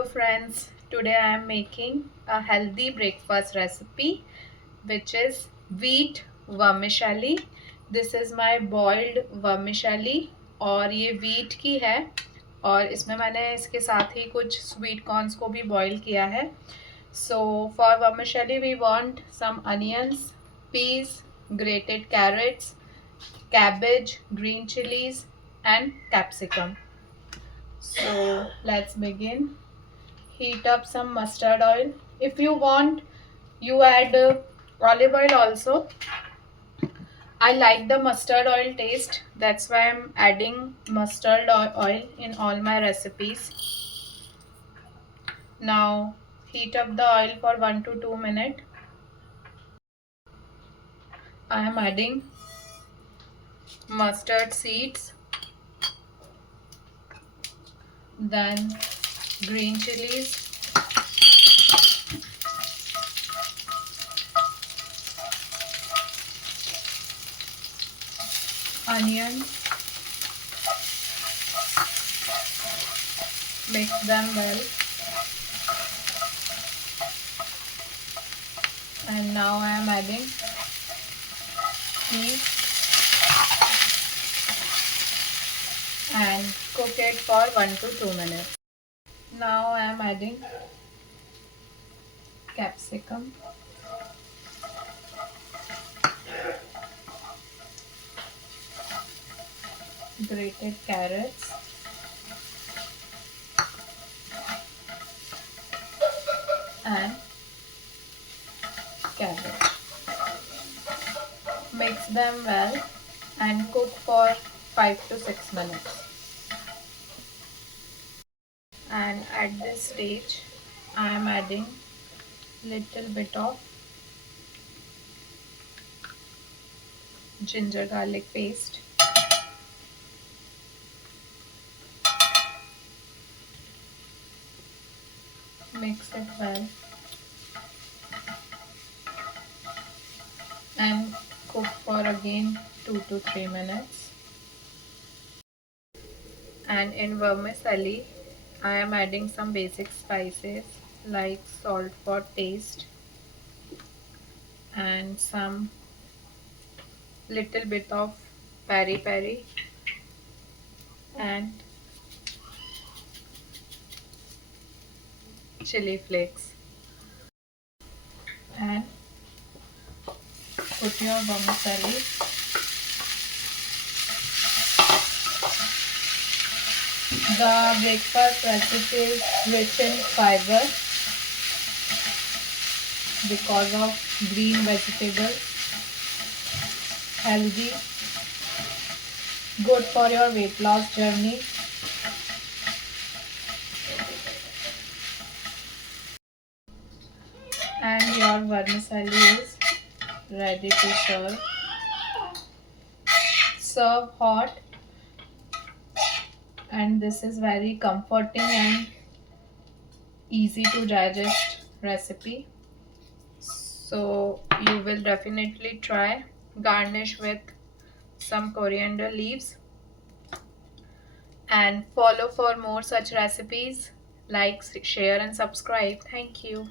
Hello friends, today I am making a healthy breakfast recipe which is wheat vermicelli. This is my boiled vermicelli और ये wheat की है और इसमें मैंने इसके साथ ही कुछ sweet corns को भी boil किया है. So for vermicelli we want some onions, peas, grated carrots, cabbage, green chilies and capsicum. So let's begin. Heat up some mustard oil. If you want, you add olive oil also. I like the mustard oil taste, that's why I'm adding mustard oil in all my recipes. Now heat up the oil for 1 to 2 minutes. I am adding mustard seeds, then green chilies, onion, mix them well, and now I am adding peas and cook it for 1 to 2 minutes. Now I am adding capsicum, grated carrots, and cabbage. Mix them well and cook for 5 to 6 minutes. And at this stage I am adding little bit of ginger garlic paste, mix it well and cook for again 2 to 3 minutes. And in vermicelli I am adding some basic spices like salt for taste and some little bit of peri peri and chili flakes, and put your vermicelli The breakfast recipe is rich in fiber because of green vegetables, healthy, good for your weight loss journey. And your vermicelli is ready to serve. Serve hot, and this is very comforting and easy to digest recipe. So you will definitely try. Garnish with some coriander leaves and follow for more such recipes. Like, share and subscribe. Thank you.